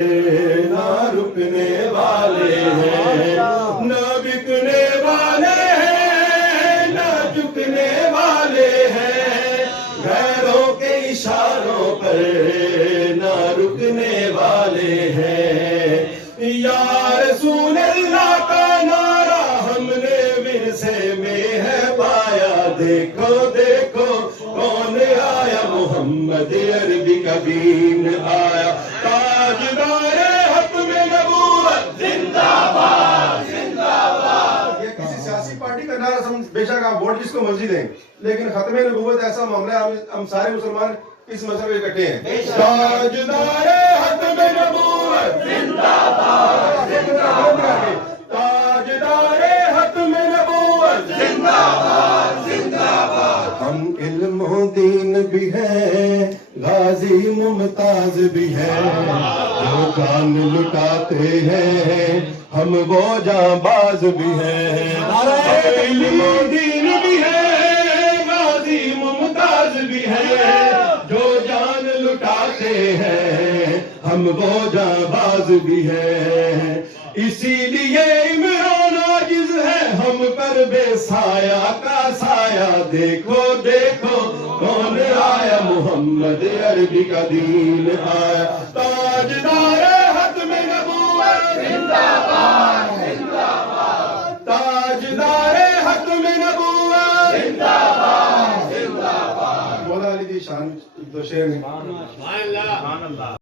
نہ رکنے والے ہیں، نہ بکنے والے ہیں، نہ جھکنے والے ہیں، غیروں کے اشاروں پر نہ رکنے والے ہیں۔ یا رسول اللہ کا نعرہ ہم نے ورثے میں ہے پایا، دیکھو دیکھو کون آیا، محمد عربی کا دین آیا، تاجدار حتم نبوت زندہ باد زندہ باد۔ یہ کسی سیاسی پارٹی کا نعرہ، ہم بے شک آپ ووٹ جس کو مرضی دیں، لیکن ختم نبوت ایسا معاملہ ہے، ہم سارے مسلمان اس مذہب میں اکٹھے ہیں۔ تاجدار حتم نبوت زندہ باد زندہ باد، تاجدار حتم نبوت زندہ باد زندہ باد۔ ہم علم و دین بھی ہیں، غازی ممتاز بھی ہیں، جو جان لٹاتے ہیں ہم وہ جاں باز بھی ہیں۔ علم و دین بھی ہے، غازی ممتاز بھی ہے، جو جان لٹاتے ہیں ہم وہ جاں باز بھی ہیں۔ اسی لیے عمران عاجز ہے ہم پر بے سایہ کا سایہ، دیکھو دیکھو کون آیا، محمد عربی کا دین آیا، تاجدار حتم نبوت زندہ باد زندہ باد، تاجدار حتم نبوت زندہ باد زندہ باد۔ مولا علی دی شان دو شعر ہیں۔